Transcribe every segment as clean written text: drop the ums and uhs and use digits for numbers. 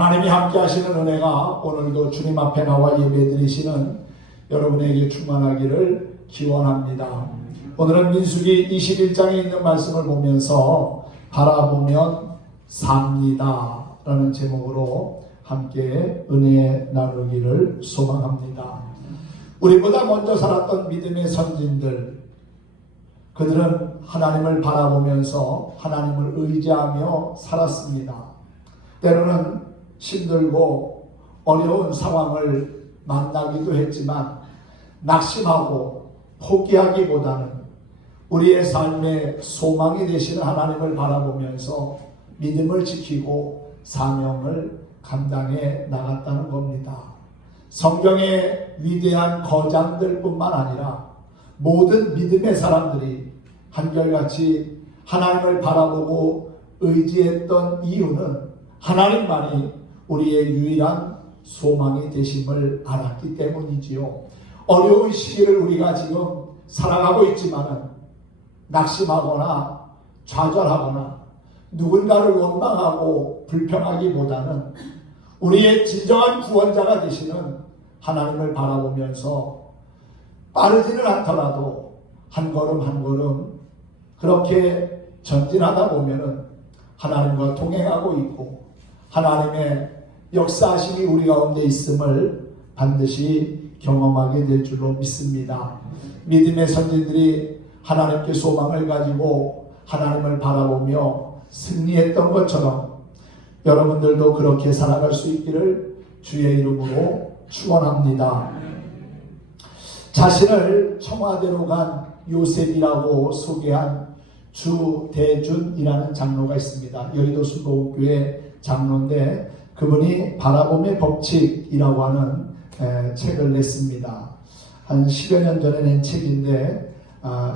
하나님이 함께 하시는 은혜가 오늘도 주님 앞에 나와 예배드리시는 여러분에게 충만하기를 기원합니다. 오늘은 민수기 21장에 있는 말씀을 보면서 바라보면 삽니다 라는 제목으로 함께 은혜 나누기를 소망합니다. 우리보다 먼저 살았던 믿음의 선진들, 그들은 하나님을 바라보면서 하나님을 의지하며 살았습니다. 때로는 힘들고 어려운 상황을 만나기도 했지만 낙심하고 포기하기보다는 우리의 삶의 소망이 되시는 하나님을 바라보면서 믿음을 지키고 사명을 감당해 나갔다는 겁니다. 성경의 위대한 거장들뿐만 아니라 모든 믿음의 사람들이 한결같이 하나님을 바라보고 의지했던 이유는 하나님만이 우리의 유일한 소망이 되심을 알았기 때문이지요. 어려운 시기를 우리가 지금 살아가고 있지만은 낙심하거나 좌절하거나 누군가를 원망하고 불평하기보다는 우리의 진정한 구원자가 되시는 하나님을 바라보면서 빠르지는 않더라도 한 걸음 한 걸음 그렇게 전진하다 보면은 하나님과 동행하고 있고 하나님의 역사하심이 우리 가운데 있음을 반드시 경험하게 될 줄로 믿습니다. 믿음의 선진들이 하나님께 소망을 가지고 하나님을 바라보며 승리했던 것처럼 여러분들도 그렇게 살아갈 수 있기를 주의 이름으로 축원합니다. 자신을 청와대로 간 요셉이라고 소개한 주대준이라는 장로가 있습니다. 여의도 순복음교회 장로인데 그분이 바라봄의 법칙이라고 하는 책을 냈습니다. 한 10여 년 전에 낸 책인데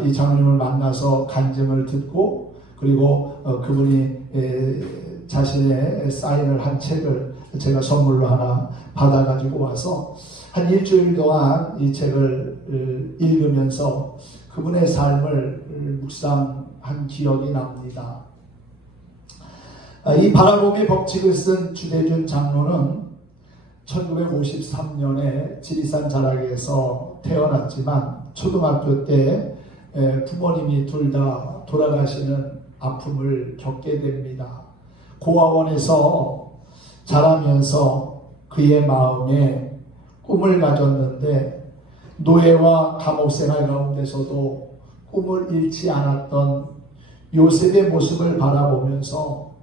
이 장로님을 만나서 간증을 듣고 그리고 그분이 자신의 사인을 한 책을 제가 선물로 하나 받아가지고 와서 한 일주일 동안 이 책을 읽으면서 그분의 삶을 묵상한 기억이 납니다. 이 바라봄의 법칙을 쓴 주대준 장로는 1953년에 지리산 자락에서 태어났지만 초등학교 때 부모님이 둘 다 돌아가시는 아픔을 겪게 됩니다. 고아원에서 자라면서 그의 마음에 꿈을 가졌는데 노예와 감옥 생활 가운데서도 꿈을 잃지 않았던 요셉의 모습을 바라보면서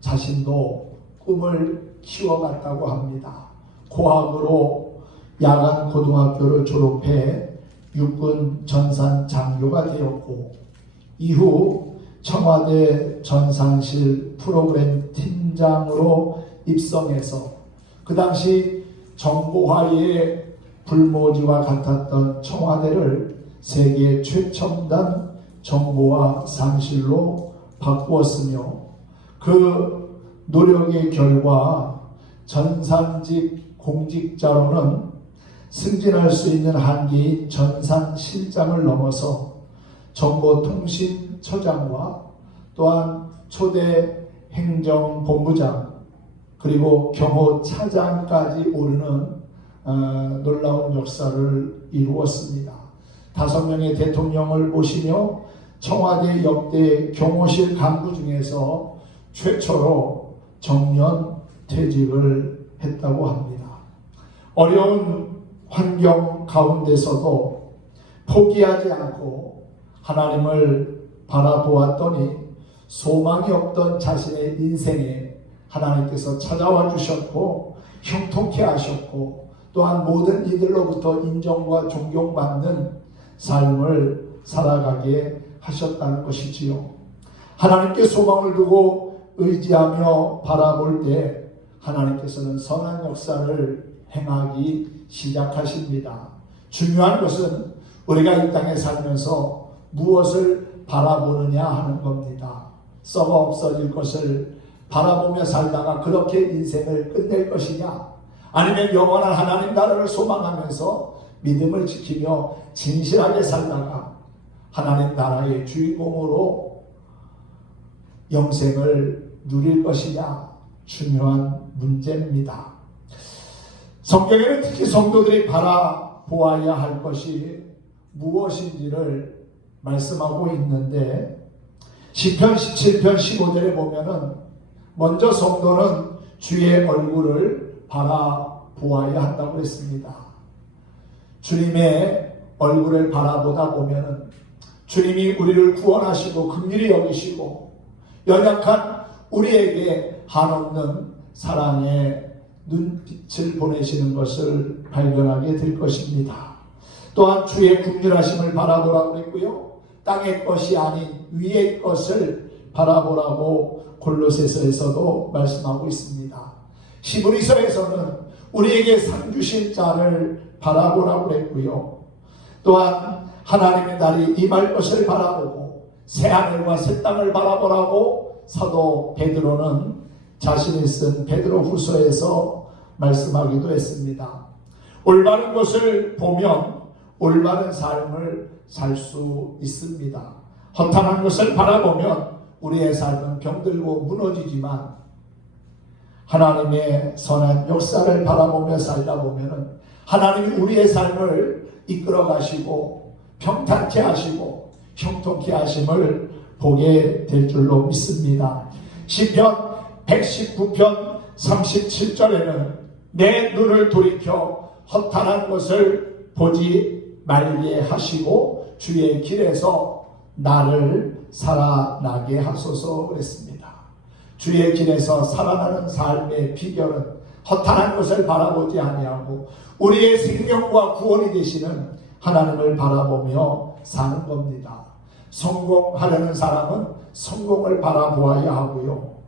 자신도 꿈을 키워갔다고 합니다. 고학으로 야간 고등학교를 졸업해 육군 전산 장교가 되었고 이후 청와대 전산실 프로그램 팀장으로 입성해서 그 당시 정보화의 불모지와 같았던 청와대를 세계 최첨단 정보화 상실로 바꾸었으며 그 노력의 결과 전산직 공직자로는 승진할 수 있는 한계인 전산실장을 넘어서 정보통신처장과 또한 초대 행정본부장 그리고 경호차장까지 오르는 놀라운 역사를 이루었습니다. 5명의 대통령을 모시며 청와대 역대 경호실 간부 중에서 최초로 정년 퇴직을 했다고 합니다. 어려운 환경 가운데서도 포기하지 않고 하나님을 바라보았더니 소망이 없던 자신의 인생에 하나님께서 찾아와 주셨고 형통케 하셨고 또한 모든 이들로부터 인정과 존경받는 삶을 살아가게 하셨다는 것이지요. 하나님께 소망을 두고 의지하며 바라볼 때 하나님께서는 선한 역사를 행하기 시작하십니다. 중요한 것은 우리가 이 땅에 살면서 무엇을 바라보느냐 하는 겁니다. 썩어 없어질 것을 바라보며 살다가 그렇게 인생을 끝낼 것이냐, 아니면 영원한 하나님 나라를 소망하면서 믿음을 지키며 진실하게 살다가 하나님 나라의 주인공으로 영생을 누릴 것이냐, 중요한 문제입니다. 성경에는 특히 성도들이 바라보아야 할 것이 무엇인지를 말씀하고 있는데 시편 17편 15절에 보면은 먼저 성도는 주의 얼굴을 바라보아야 한다고 했습니다. 주님의 얼굴을 바라보다 보면은 주님이 우리를 구원하시고 긍휼히 여기시고 연약한 우리에게 한없는 사랑의 눈빛을 보내시는 것을 발견하게 될 것입니다. 또한 주의 긍휼하심을 바라보라고 했고요. 땅의 것이 아닌 위의 것을 바라보라고 골로새서에서도 말씀하고 있습니다. 히브리서에서는 우리에게 상 주신 자를 바라보라고 했고요. 또한 하나님의 날이 임할 것을 바라보고 새하늘과 새 땅을 바라보라고 사도 베드로는 자신이 쓴 베드로 후서에서 말씀하기도 했습니다. 올바른 것을 보면 올바른 삶을 살 수 있습니다. 허탄한 것을 바라보면 우리의 삶은 병들고 무너지지만 하나님의 선한 역사를 바라보며 살다 보면 하나님이 우리의 삶을 이끌어 가시고 평탄케 하시고 형통케 하심을 보게 될 줄로 믿습니다. 시편 119편 37절에는 내 눈을 돌이켜 허탄한 것을 보지 말게 하시고 주의 길에서 나를 살아나게 하소서 그랬습니다. 주의 길에서 살아나는 삶의 비결은 허탄한 것을 바라보지 아니하고 우리의 생명과 구원이 되시는 하나님을 바라보며 사는 겁니다. 성공하려는 사람은 성공을 바라보아야 하고요.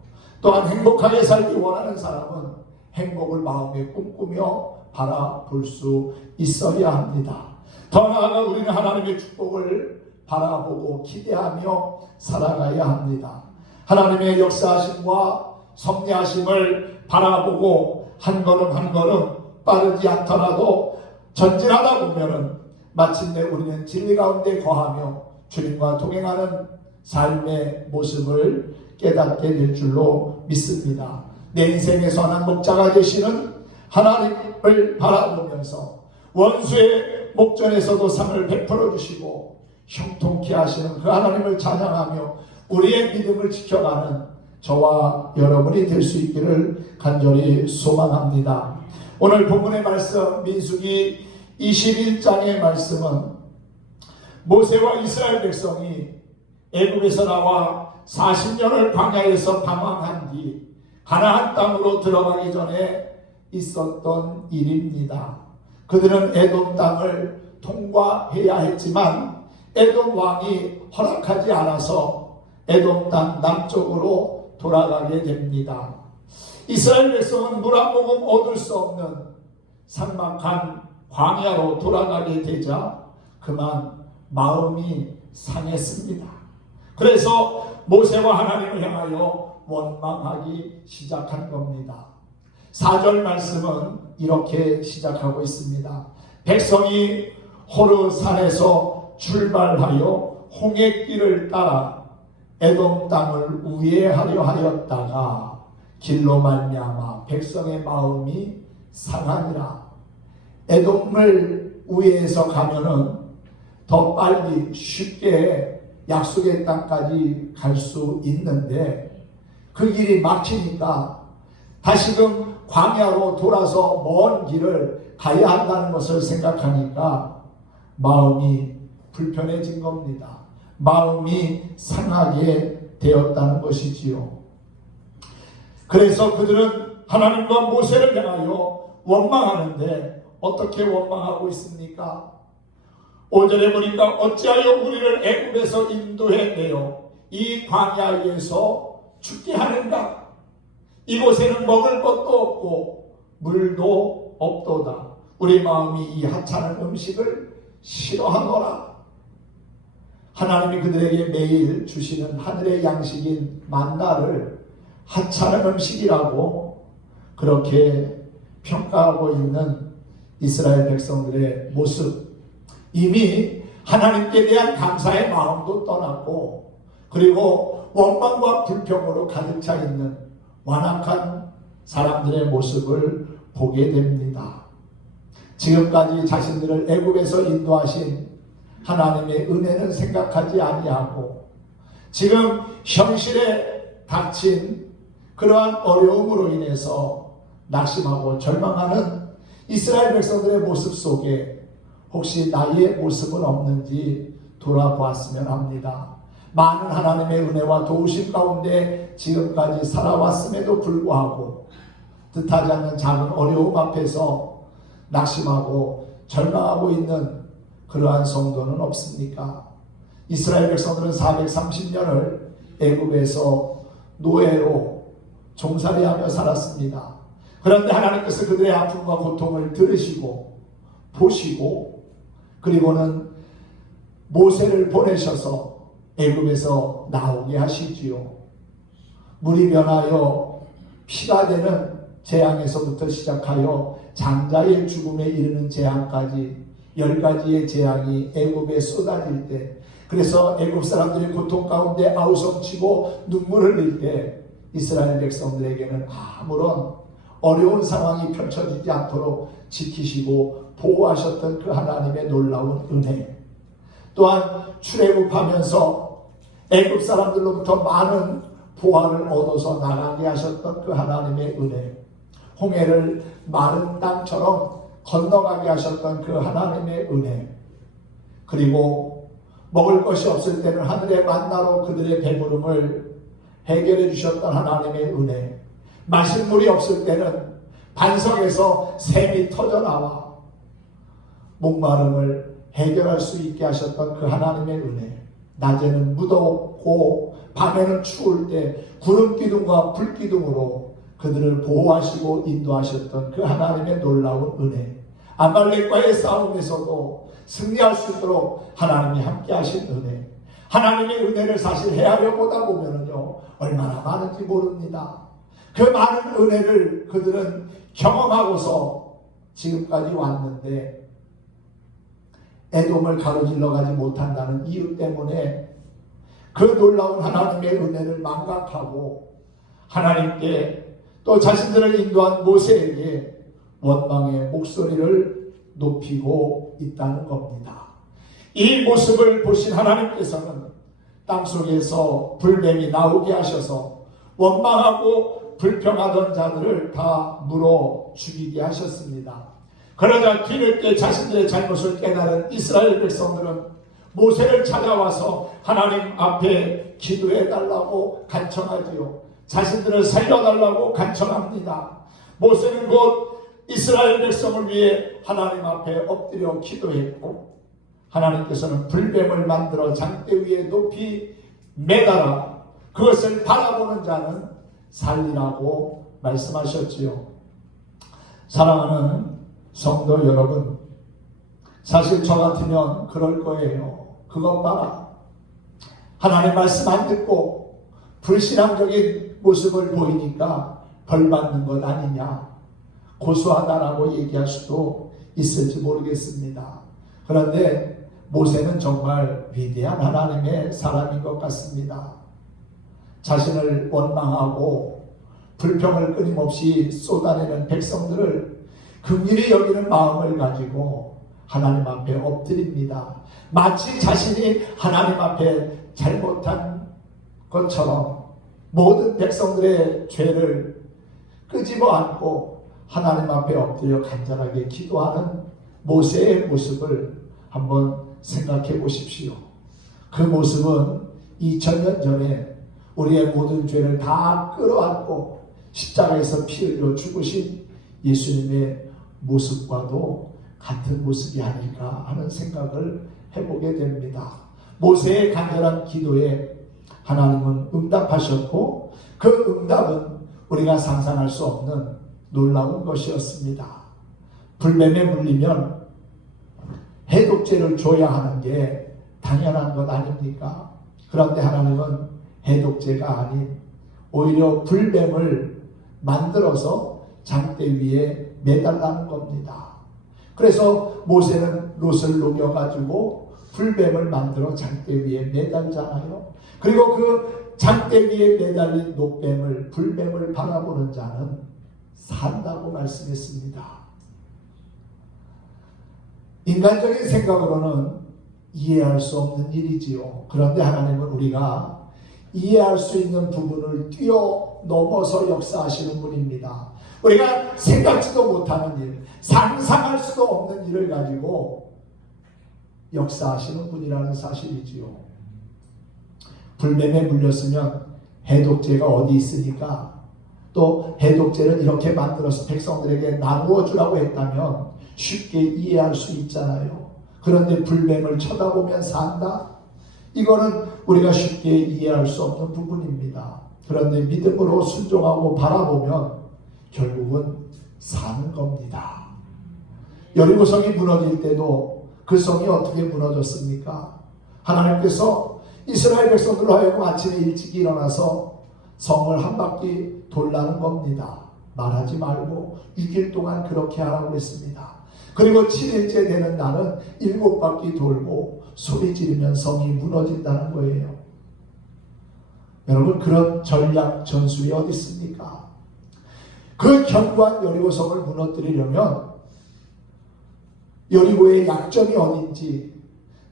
또한 행복하게 살기 원하는 사람은 행복을 마음에 꿈꾸며 바라볼 수 있어야 합니다. 더 나아가 우리는 하나님의 축복을 바라보고 기대하며 살아가야 합니다. 하나님의 역사하심과 섭리하심을 바라보고 한 걸음 한 걸음 빠르지 않더라도 전진하다 보면은 마침내 우리는 진리 가운데 거하며 주님과 동행하는 삶의 모습을 깨닫게 될 줄로 믿습니다. 내 인생의 선한 목자가 되시는 하나님을 바라보면서 원수의 목전에서도 상을 베풀어 주시고 형통케 하시는 그 하나님을 찬양하며 우리의 믿음을 지켜가는 저와 여러분이 될 수 있기를 간절히 소망합니다. 오늘 본문의 말씀 민수기 21장의 말씀은 모세와 이스라엘 백성이 애굽에서 나와 40년을 광야에서 방황한 뒤 가나안 땅으로 들어가기 전에 있었던 일입니다. 그들은 에돔 땅을 통과해야 했지만 에돔 왕이 허락하지 않아서 에돔 땅 남쪽으로 돌아가게 됩니다. 이스라엘 백성은 물 한 모금 얻을 수 없는 삭막한 광야로 돌아가게 되자 그만 마음이 상했습니다. 그래서 모세와 하나님을 향하여 원망하기 시작한 겁니다. 4절 말씀은 이렇게 시작하고 있습니다. 백성이 호르산에서 출발하여 홍해길을 따라 에돔 땅을 우회하려 하였다가 길로 말미암아 백성의 마음이 상하니라. 에돔을 우회해서 가면은 더 빨리 쉽게 약속의 땅까지 갈 수 있는데 그 길이 막히니까 다시금 광야로 돌아서 먼 길을 가야 한다는 것을 생각하니까 마음이 불편해진 겁니다. 마음이 상하게 되었다는 것이지요. 그래서 그들은 하나님과 모세를 향하여 원망하는데 어떻게 원망하고 있습니까? 5절에 보니까 어찌하여 우리를 애굽에서 인도해내어 이 광야에서 죽게 하는가? 이곳에는 먹을 것도 없고 물도 없도다. 우리 마음이 이 하찮은 음식을 싫어하노라. 하나님이 그들에게 매일 주시는 하늘의 양식인 만나를 하찮은 음식이라고 그렇게 평가하고 있는 이스라엘 백성들의 모습, 이미 하나님께 대한 감사의 마음도 떠났고 그리고 원망과 불평으로 가득 차 있는 완악한 사람들의 모습을 보게 됩니다. 지금까지 자신들을 애굽에서 인도하신 하나님의 은혜는 생각하지 아니하고 지금 현실에 닥친 그러한 어려움으로 인해서 낙심하고 절망하는 이스라엘 백성들의 모습 속에 혹시 나의 모습은 없는지 돌아보았으면 합니다. 많은 하나님의 은혜와 도우심 가운데 지금까지 살아왔음에도 불구하고 뜻하지 않는 작은 어려움 앞에서 낙심하고 절망하고 있는 그러한 성도는 없습니까? 이스라엘 백성들은 430년을 애굽에서 노예로 종살이하며 살았습니다. 그런데 하나님께서 그들의 아픔과 고통을 들으시고 보시고 그리고는 모세를 보내셔서 애굽에서 나오게 하시지요. 물이 변하여 피가 되는 재앙에서부터 시작하여 장자의 죽음에 이르는 재앙까지 10가지의 재앙이 애굽에 쏟아질 때, 그래서 애굽 사람들이 고통 가운데 아우성치고 눈물을 흘릴 때 이스라엘 백성들에게는 아무런 어려운 상황이 펼쳐지지 않도록 지키시고 보호하셨던 그 하나님의 놀라운 은혜, 또한 출애굽하면서 애굽 사람들로부터 많은 보화를 얻어서 나가게 하셨던 그 하나님의 은혜, 홍해를 마른 땅처럼 건너가게 하셨던 그 하나님의 은혜, 그리고 먹을 것이 없을 때는 하늘의 만나로 그들의 배부름을 해결해 주셨던 하나님의 은혜, 마실 물이 없을 때는 반석에서 샘이 터져나와 목마름을 해결할 수 있게 하셨던 그 하나님의 은혜, 낮에는 무덥고 밤에는 추울 때 구름 기둥과 불 기둥으로 그들을 보호하시고 인도하셨던 그 하나님의 놀라운 은혜, 아말렉과의 싸움에서도 승리할 수 있도록 하나님이 함께 하신 은혜, 하나님의 은혜를 사실 헤아려 보다 보면요 얼마나 많은지 모릅니다. 그 많은 은혜를 그들은 경험하고서 지금까지 왔는데 에돔을 가로질러 가지 못한다는 이유 때문에 그 놀라운 하나님의 은혜를 망각하고 하나님께 또 자신들을 인도한 모세에게 원망의 목소리를 높이고 있다는 겁니다. 이 모습을 보신 하나님께서는 땅속에서 불뱀이 나오게 하셔서 원망하고 불평하던 자들을 다 물어 죽이게 하셨습니다. 그러자 뒤늦게 자신들의 잘못을 깨달은 이스라엘 백성들은 모세를 찾아와서 하나님 앞에 기도해달라고 간청하지요. 자신들을 살려달라고 간청합니다. 모세는 곧 이스라엘 백성을 위해 하나님 앞에 엎드려 기도했고 하나님께서는 불뱀을 만들어 장대 위에 높이 매달아 그것을 바라보는 자는 살리라고 말씀하셨지요. 사랑하는 성도 여러분, 사실 저 같으면 그럴 거예요. 그것 봐라, 하나님 말씀 안 듣고 불신앙적인 모습을 보이니까 벌 받는 것 아니냐, 고소하다라고 얘기할 수도 있을지 모르겠습니다. 그런데 모세는 정말 위대한 하나님의 사람인 것 같습니다. 자신을 원망하고 불평을 끊임없이 쏟아내는 백성들을 긍휼히 여기는 마음을 가지고 하나님 앞에 엎드립니다. 마치 자신이 하나님 앞에 잘못한 것처럼 모든 백성들의 죄를 끄집어 안고 하나님 앞에 엎드려 간절하게 기도하는 모세의 모습을 한번 생각해 보십시오. 그 모습은 2000년 전에 우리의 모든 죄를 다 끌어안고 십자가에서 피 흘려 죽으신 예수님의 모습과도 같은 모습이 아닐까 하는 생각을 해보게 됩니다. 모세의 간절한 기도에 하나님은 응답하셨고 그 응답은 우리가 상상할 수 없는 놀라운 것이었습니다. 불뱀에 물리면 해독제를 줘야 하는 게 당연한 것 아닙니까? 그런데 하나님은 해독제가 아닌 오히려 불뱀을 만들어서 장대 위에 매달라는 겁니다. 그래서 모세는 롯을 녹여가지고 불뱀을 만들어 장대 위에 매달잖아요. 그리고 그 장대 위에 매달린 노뱀을, 불뱀을 바라보는 자는 산다고 말씀했습니다. 인간적인 생각으로는 이해할 수 없는 일이지요. 그런데 하나님은 우리가 이해할 수 있는 부분을 뛰어넘어서 역사하시는 분입니다. 우리가 생각지도 못하는 일, 상상할 수도 없는 일을 가지고 역사하시는 분이라는 사실이지요. 불뱀에 물렸으면 해독제가 어디 있으니까, 또 해독제를 이렇게 만들어서 백성들에게 나누어 주라고 했다면 쉽게 이해할 수 있잖아요. 그런데 불뱀을 쳐다보면 산다? 이거는 우리가 쉽게 이해할 수 없는 부분입니다. 그런데 믿음으로 순종하고 바라보면 결국은 사는 겁니다. 여리고성이 무너질 때도 그 성이 어떻게 무너졌습니까? 하나님께서 이스라엘 백성들로 하여금 아침에 일찍 일어나서 성을 한 바퀴 돌라는 겁니다. 말하지 말고 6일 동안 그렇게 하라고 했습니다. 그리고 7일째 되는 날은 7바퀴 돌고 소리 지르면 성이 무너진다는 거예요. 여러분, 그런 전략 전술이 어디 있습니까? 그 견고한 여리고성을 무너뜨리려면 여리고의 약점이 어딘지,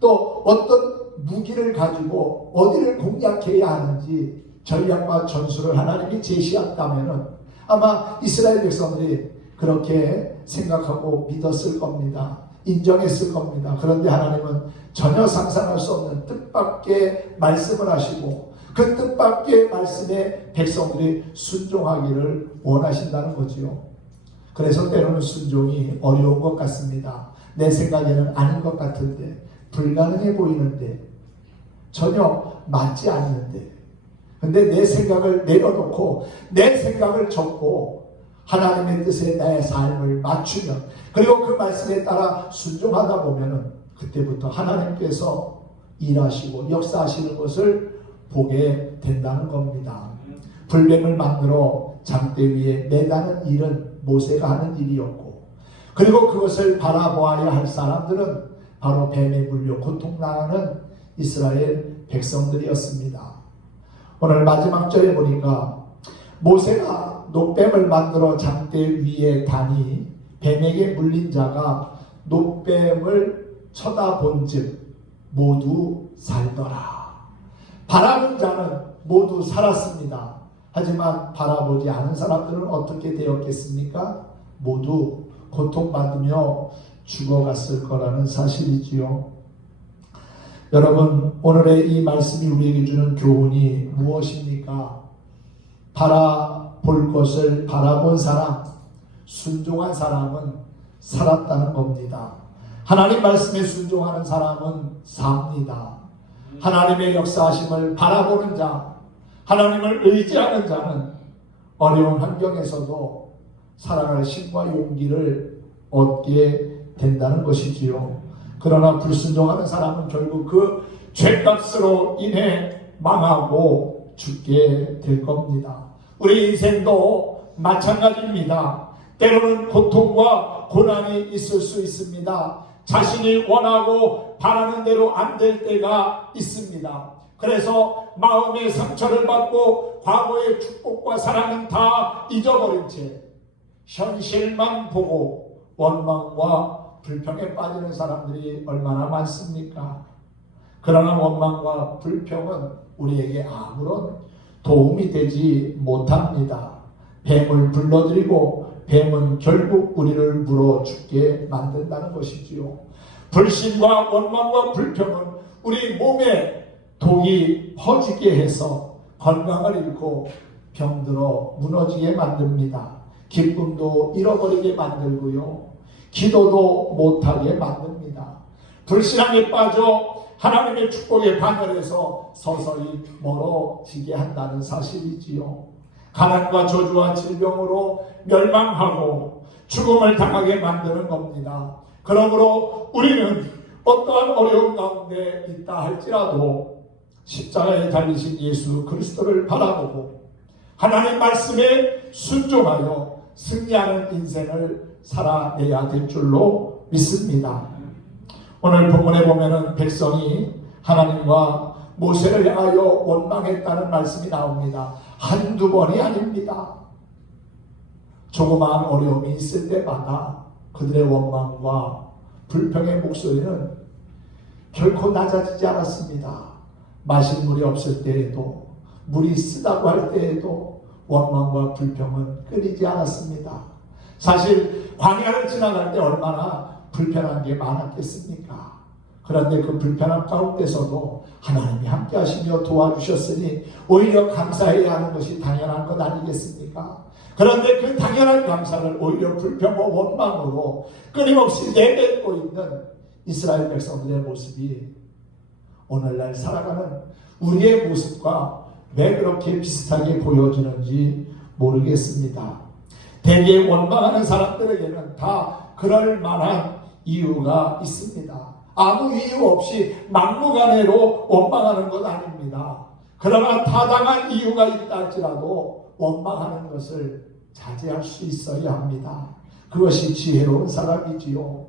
또 어떤 무기를 가지고 어디를 공략해야 하는지 전략과 전술을 하나님이 제시했다면 아마 이스라엘 백성들이 그렇게 생각하고 믿었을 겁니다. 인정했을 겁니다. 그런데 하나님은 전혀 상상할 수 없는 뜻밖의 말씀을 하시고 그 뜻밖의 말씀에 백성들이 순종하기를 원하신다는 거지요. 그래서 때로는 순종이 어려운 것 같습니다. 내 생각에는 아닌 것 같은데, 불가능해 보이는데, 전혀 맞지 않는데, 근데 내 생각을 내려놓고 내 생각을 접고 하나님의 뜻에 내 삶을 맞추면, 그리고 그 말씀에 따라 순종하다 보면은 그때부터 하나님께서 일하시고 역사하시는 것을 보게 된다는 겁니다. 불뱀을 만들어 장대 위에 매다는 일은 모세가 하는 일이었고, 그리고 그것을 바라보아야 할 사람들은 바로 뱀에 물려 고통당하는 이스라엘 백성들이었습니다. 오늘 마지막 절에 보니까 모세가 놋뱀을 만들어 장대 위에 다니 뱀에게 물린 자가 놋뱀을 쳐다본 즉 모두 살더라. 바라본 자는 모두 살았습니다. 하지만 바라보지 않은 사람들은 어떻게 되었겠습니까? 모두 고통받으며 죽어갔을 거라는 사실이지요. 여러분, 오늘의 이 말씀이 우리에게 주는 교훈이 무엇입니까? 바라볼 것을 바라본 사람, 순종한 사람은 살았다는 겁니다. 하나님 말씀에 순종하는 사람은 삽니다. 하나님의 역사하심을 바라보는 자, 하나님을 의지하는 자는 어려운 환경에서도 살아갈 힘과 용기를 얻게 된다는 것이지요. 그러나 불순종하는 사람은 결국 그 죄값으로 인해 망하고 죽게 될 겁니다. 우리 인생도 마찬가지입니다. 때로는 고통과 고난이 있을 수 있습니다. 자신이 원하고 바라는 대로 안 될 때가 있습니다. 그래서 마음의 상처를 받고 과거의 축복과 사랑은 다 잊어버린 채 현실만 보고 원망과 불평에 빠지는 사람들이 얼마나 많습니까? 그러나 원망과 불평은 우리에게 아무런 도움이 되지 못합니다. 뱀을 불러들이고 뱀은 결국 우리를 물어 죽게 만든다는 것이지요. 불신과 원망과 불평은 우리 몸에 독이 퍼지게 해서 건강을 잃고 병들어 무너지게 만듭니다. 기쁨도 잃어버리게 만들고요. 기도도 못하게 만듭니다. 불신앙에 빠져 하나님의 축복에 반열해서 서서히 멀어지게 한다는 사실이지요. 가난과 저주와 질병으로 멸망하고 죽음을 당하게 만드는 겁니다. 그러므로 우리는 어떠한 어려움 가운데 있다 할지라도 십자가에 달리신 예수 그리스도를 바라보고 하나님 말씀에 순종하여 승리하는 인생을 살아내야 될 줄로 믿습니다. 오늘 본문에 보면은 백성이 하나님과 모세를 향하여 원망했다는 말씀이 나옵니다. 한두 번이 아닙니다. 조그마한 어려움이 있을 때마다 그들의 원망과 불평의 목소리는 결코 낮아지지 않았습니다. 마실 물이 없을 때에도, 물이 쓰다고 할 때에도 원망과 불평은 끊이지 않았습니다. 사실 광야를 지나갈 때 얼마나 불편한 게 많았겠습니까? 그런데 그 불편한 가운데서도 하나님이 함께 하시며 도와주셨으니 오히려 감사해야 하는 것이 당연한 것 아니겠습니까? 그런데 그 당연한 감사를 오히려 불평과 원망으로 끊임없이 내뱉고 있는 이스라엘 백성들의 모습이 오늘날 살아가는 우리의 모습과 왜 그렇게 비슷하게 보여지는지 모르겠습니다. 대개 원망하는 사람들에게는 다 그럴 만한 이유가 있습니다. 아무 이유 없이 막무가내로 원망하는 것 아닙니다. 그러나 타당한 이유가 있다 할지라도 원망하는 것을 자제할 수 있어야 합니다. 그것이 지혜로운 사람이지요.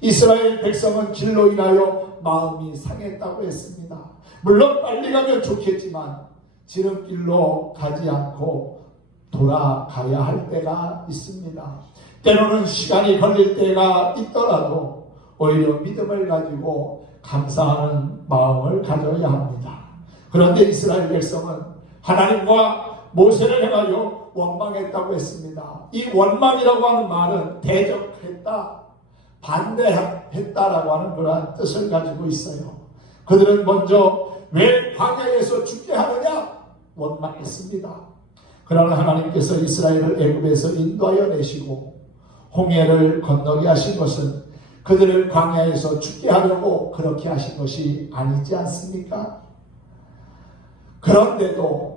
이스라엘 백성은 길로 인하여 마음이 상했다고 했습니다. 물론 빨리 가면 좋겠지만 지름길로 가지 않고 돌아가야 할 때가 있습니다. 때로는 시간이 걸릴 때가 있더라도 오히려 믿음을 가지고 감사하는 마음을 가져야 합니다. 그런데 이스라엘 백성은 하나님과 모세를 행하여 원망했다고 했습니다. 이 원망이라고 하는 말은 대적했다, 반대했다라고 하는 그러한 뜻을 가지고 있어요. 그들은 먼저 왜 광야에서 죽게 하느냐 원망했습니다. 그러나 하나님께서 이스라엘을 애굽에서 인도하여 내시고 홍해를 건너게 하신 것은 그들을 광야에서 죽게 하려고 그렇게 하신 것이 아니지 않습니까? 그런데도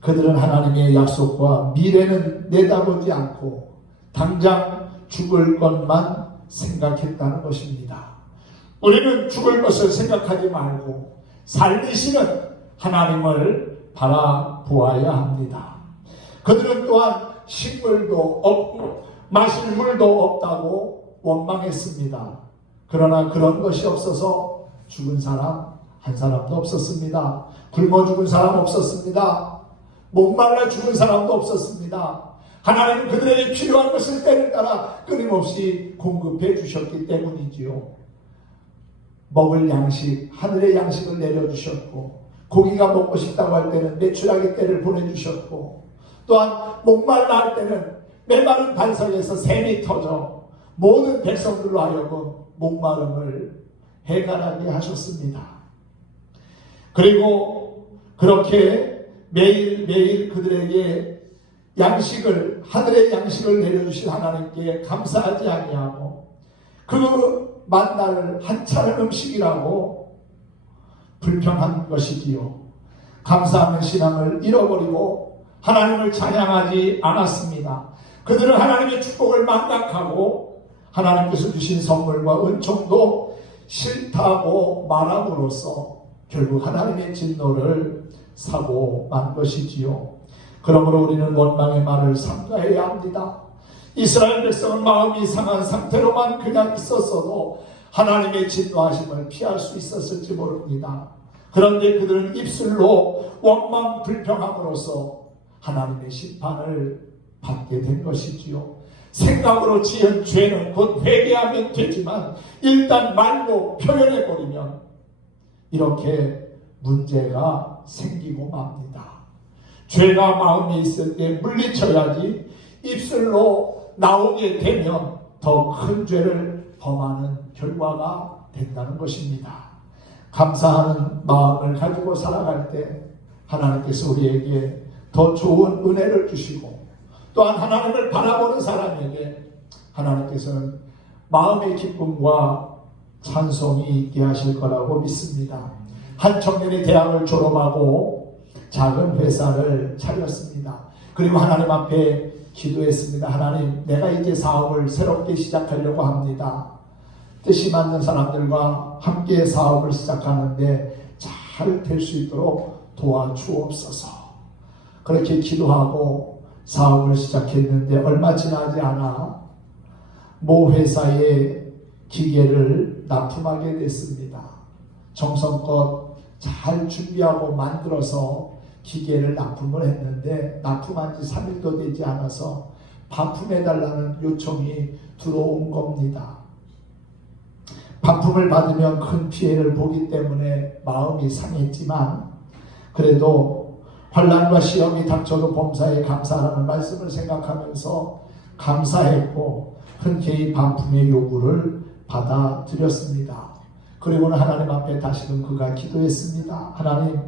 그들은 하나님의 약속과 미래는 내다보지 않고 당장 죽을 것만 생각했다는 것입니다. 우리는 죽을 것을 생각하지 말고 살리시는 하나님을 바라보아야 합니다. 그들은 또한 식물도 없고 마실 물도 없다고 원망했습니다. 그러나 그런 것이 없어서 죽은 사람 한 사람도 없었습니다. 굶어 죽은 사람 없었습니다. 목말라 죽은 사람도 없었습니다. 하나님은 그들에게 필요한 것을 때를 따라 끊임없이 공급해 주셨기 때문이지요. 먹을 양식, 하늘의 양식을 내려주셨고, 고기가 먹고 싶다고 할 때는 메추라기 떼를 보내주셨고, 또한 목말라 할 때는 메마른 반석에서 샘이 터져 모든 백성들로 하여금 목마름을 해결하게 하셨습니다. 그리고 그렇게 매일매일 그들에게 양식을, 하늘의 양식을 내려주신 하나님께 감사하지 아니하고 그 만나를 한차는 음식이라고 불평한 것이지요. 감사하는 신앙을 잃어버리고 하나님을 찬양하지 않았습니다. 그들은 하나님의 축복을 망각하고 하나님께서 주신 선물과 은총도 싫다고 말함으로써 결국 하나님의 진노를 사고 만 것이지요. 그러므로 우리는 원망의 말을 삼가해야 합니다. 이스라엘 백성은 마음이 상한 상태로만 그냥 있었어도 하나님의 진노하심을 피할 수 있었을지 모릅니다. 그런데 그들은 입술로 원망 불평함으로써 하나님의 심판을 받게 된 것이지요. 생각으로 지은 죄는 곧 회개하면 되지만 일단 말로 표현해버리면 이렇게 문제가 생기고 맙니다. 죄가 마음에 있을 때 물리쳐야지 입술로 나오게 되면 더 큰 죄를 범하는 결과가 된다는 것입니다. 감사하는 마음을 가지고 살아갈 때 하나님께서 우리에게 더 좋은 은혜를 주시고 또한 하나님을 바라보는 사람에게 하나님께서는 마음의 기쁨과 찬송이 있게 하실 거라고 믿습니다. 한 청년이 대학을 졸업하고 작은 회사를 차렸습니다. 그리고 하나님 앞에 기도했습니다. 하나님, 내가 이제 사업을 새롭게 시작하려고 합니다. 뜻이 맞는 사람들과 함께 사업을 시작하는데 잘 될 수 있도록 도와주옵소서. 그렇게 기도하고 사업을 시작했는데 얼마 지나지 않아 모 회사의 기계를 납품하게 됐습니다. 정성껏 잘 준비하고 만들어서 기계를 납품을 했는데 납품한 지 3일도 되지 않아서 반품해달라는 요청이 들어온 겁니다. 반품을 받으면 큰 피해를 보기 때문에 마음이 상했지만 그래도 환난과 시험이 닥쳐도 범사에 감사하라는 말씀을 생각하면서 감사했고 흔쾌히 반품의 요구를 받아들였습니다. 그리고는 하나님 앞에 다시금 그가 기도했습니다. 하나님,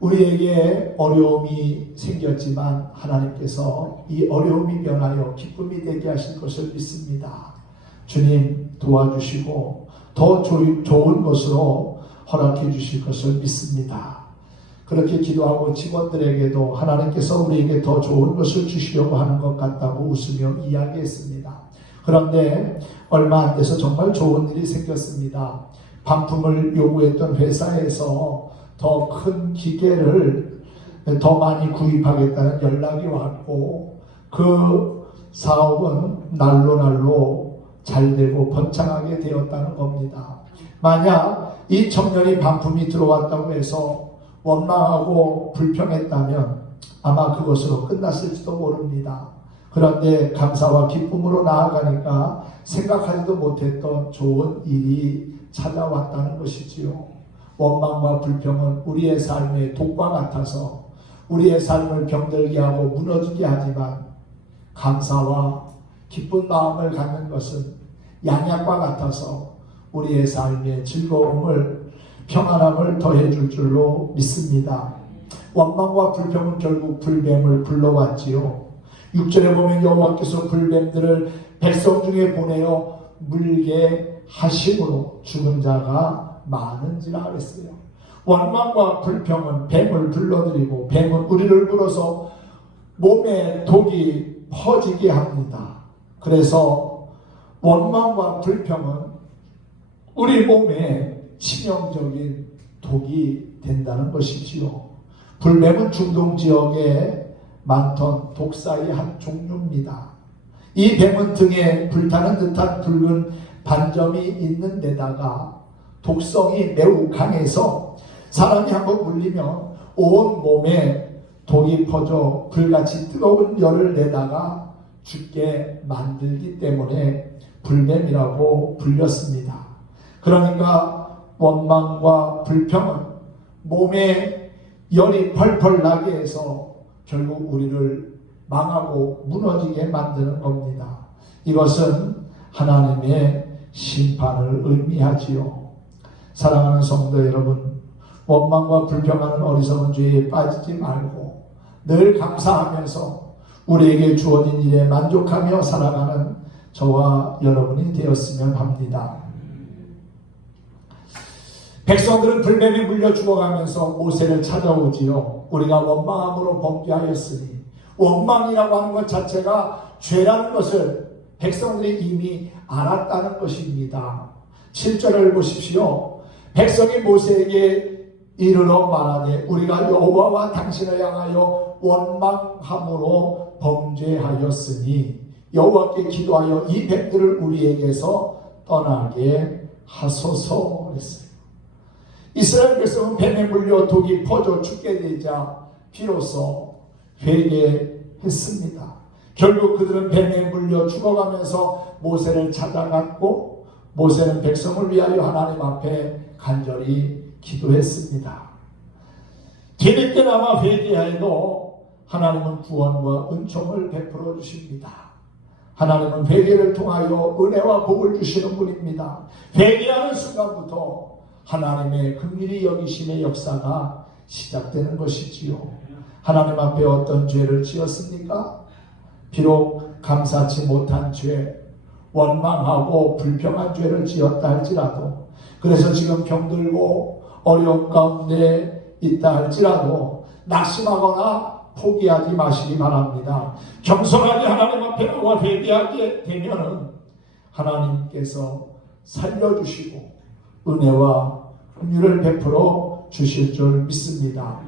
우리에게 어려움이 생겼지만 하나님께서 이 어려움이 변하여 기쁨이 되게 하실 것을 믿습니다. 주님 도와주시고 더 좋은 것으로 허락해 주실 것을 믿습니다. 그렇게 기도하고 직원들에게도 하나님께서 우리에게 더 좋은 것을 주시려고 하는 것 같다고 웃으며 이야기했습니다. 그런데 얼마 안 돼서 정말 좋은 일이 생겼습니다. 반품을 요구했던 회사에서 더 큰 기계를 더 많이 구입하겠다는 연락이 왔고 그 사업은 날로 잘 되고 번창하게 되었다는 겁니다. 만약 이 청년이 반품이 들어왔다고 해서 원망하고 불평했다면 아마 그것으로 끝났을지도 모릅니다. 그런데 감사와 기쁨으로 나아가니까 생각하지도 못했던 좋은 일이 찾아왔다는 것이지요. 원망과 불평은 우리의 삶의 독과 같아서 우리의 삶을 병들게 하고 무너지게 하지만 감사와 기쁜 마음을 갖는 것은 양약과 같아서 우리의 삶의 즐거움을 평안함을 더해줄 줄로 믿습니다. 원망과 불평은 결국 불뱀을 불러왔지요. 6절에 보면 여호와께서 불뱀들을 백성 중에 보내어 물게 하심으로 죽은 자가 많은지라 그랬어요. 원망과 불평은 뱀을 불러들이고 뱀은 우리를 물어서 몸에 독이 퍼지게 합니다. 그래서 원망과 불평은 우리 몸에 치명적인 독이 된다는 것이지요. 불뱀은 중동 지역에 많던 독사의 한 종류입니다. 이 뱀은 등에 불타는 듯한 붉은 반점이 있는 데다가 독성이 매우 강해서 사람이 한번 물리면 온 몸에 독이 퍼져 불같이 뜨거운 열을 내다가 죽게 만들기 때문에 불뱀이라고 불렸습니다. 그러니까 원망과 불평은 몸에 열이 펄펄 나게 해서 결국 우리를 망하고 무너지게 만드는 겁니다. 이것은 하나님의 심판을 의미하지요. 사랑하는 성도 여러분, 원망과 불평하는 어리석은 죄에 빠지지 말고 늘 감사하면서 우리에게 주어진 일에 만족하며 살아가는 저와 여러분이 되었으면 합니다. 백성들은 불뱀에 물려 죽어가면서 모세를 찾아오지요. 우리가 원망함으로 범죄하였으니, 원망이라고 하는 것 자체가 죄라는 것을 백성들이 이미 알았다는 것입니다. 7절을 보십시오. 백성이 모세에게 이르러 말하되 우리가 여호와와 당신을 향하여 원망함으로 범죄하였으니 여호와께 기도하여 이 뱀들을 우리에게서 떠나게 하소서 했어요. 이스라엘 백성은 뱀에 물려 독이 퍼져 죽게 되자 비로소 회개했습니다. 결국 그들은 뱀에 물려 죽어가면서 모세를 찾아갔고 모세는 백성을 위하여 하나님 앞에 간절히 기도했습니다. 뒤늦게나마 회개하여도 하나님은 구원과 은총을 베풀어 주십니다. 하나님은 회개를 통하여 은혜와 복을 주시는 분입니다. 회개하는 순간부터 하나님의 긍휼히 여기심의 역사가 시작되는 것이지요. 하나님 앞에 어떤 죄를 지었습니까? 비록 감사치 못한 죄, 원망하고 불평한 죄를 지었다 할지라도, 그래서 지금 병들고 어려움 가운데 있다 할지라도 낙심하거나 포기하지 마시기 바랍니다. 겸손하게 하나님 앞에 나와 회개하게 되면은 하나님께서 살려주시고 은혜와 긍휼을 베풀어 주실 줄 믿습니다.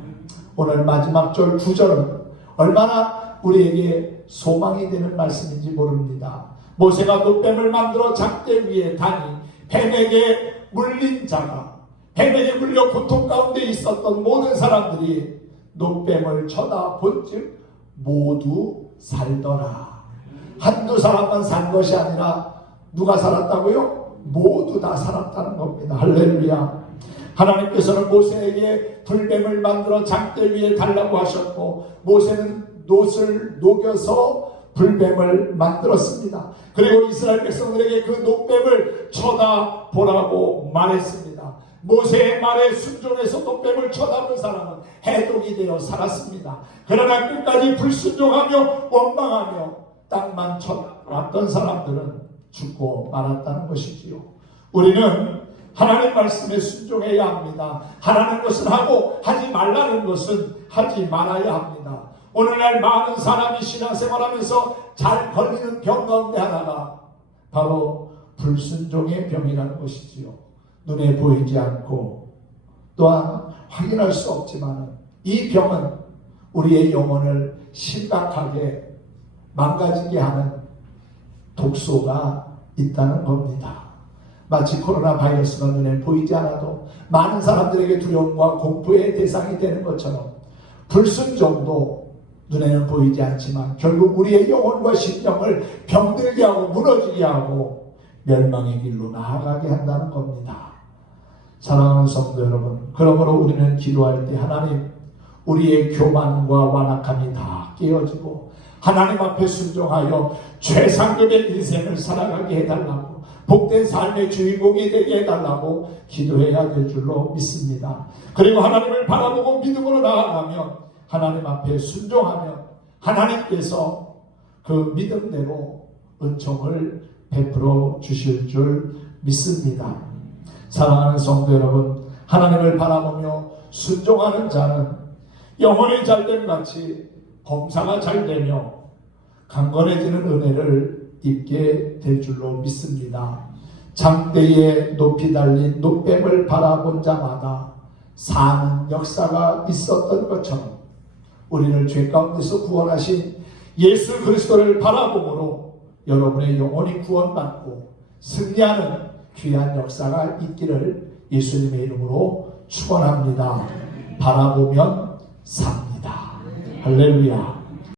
오늘 마지막 절 9절은 얼마나 우리에게 소망이 되는 말씀인지 모릅니다. 모세가 노뱀을 만들어 작대 위에 다니 뱀에게 물린 자가, 뱀에게 물려 고통 가운데 있었던 모든 사람들이 노뱀을 쳐다본즉 모두 살더라. 한두 사람만 산 것이 아니라 누가 살았다고요? 모두 다 살았다는 겁니다. 할렐루야. 하나님께서는 모세에게 불뱀을 만들어 장대 위에 달라고 하셨고, 모세는 놋을 녹여서 불뱀을 만들었습니다. 그리고 이스라엘 백성들에게 그 놋뱀을 쳐다보라고 말했습니다. 모세의 말에 순종해서 놋뱀을 쳐다본 사람은 해독이 되어 살았습니다. 그러나 끝까지 불순종하며 원망하며 땅만 쳐다봤던 사람들은 죽고 말았다는 것이지요. 우리는 하나님 말씀에 순종해야 합니다. 하라는 것은 하고 하지 말라는 것은 하지 말아야 합니다. 오늘날 많은 사람이 신앙생활하면서 잘 걸리는 병 가운데 하나가 바로 불순종의 병이라는 것이지요. 눈에 보이지 않고 또한 확인할 수 없지만 이 병은 우리의 영혼을 심각하게 망가지게 하는 독소가 있다는 겁니다. 마치 코로나 바이러스가 눈에 보이지 않아도 많은 사람들에게 두려움과 공포의 대상이 되는 것처럼 불순종도 눈에는 보이지 않지만 결국 우리의 영혼과 심령을 병들게 하고 무너지게 하고 멸망의 길로 나아가게 한다는 겁니다. 사랑하는 성도 여러분, 그러므로 우리는 기도할 때 하나님, 우리의 교만과 완악함이 다 깨어지고 하나님 앞에 순종하여 최상급의 인생을 살아가게 해달라고, 복된 삶의 주인공이 되게 해달라고 기도해야 될 줄로 믿습니다. 그리고 하나님을 바라보고 믿음으로 나아가면 하나님 앞에 순종하면 하나님께서 그 믿음대로 은총을 베풀어 주실 줄 믿습니다. 사랑하는 성도 여러분, 하나님을 바라보며 순종하는 자는 영혼이 잘됨 같이 범사가 잘되며 강건해지는 은혜를 입게 될 줄로 믿습니다. 장대에 높이 달린 놋뱀을 바라본 자마다 사는 역사가 있었던 것처럼 우리를 죄 가운데서 구원하신 예수 그리스도를 바라봄으로 여러분의 영혼이 구원받고 승리하는 귀한 역사가 있기를 예수님의 이름으로 축원합니다. 바라보면 삽니다. 할렐루야.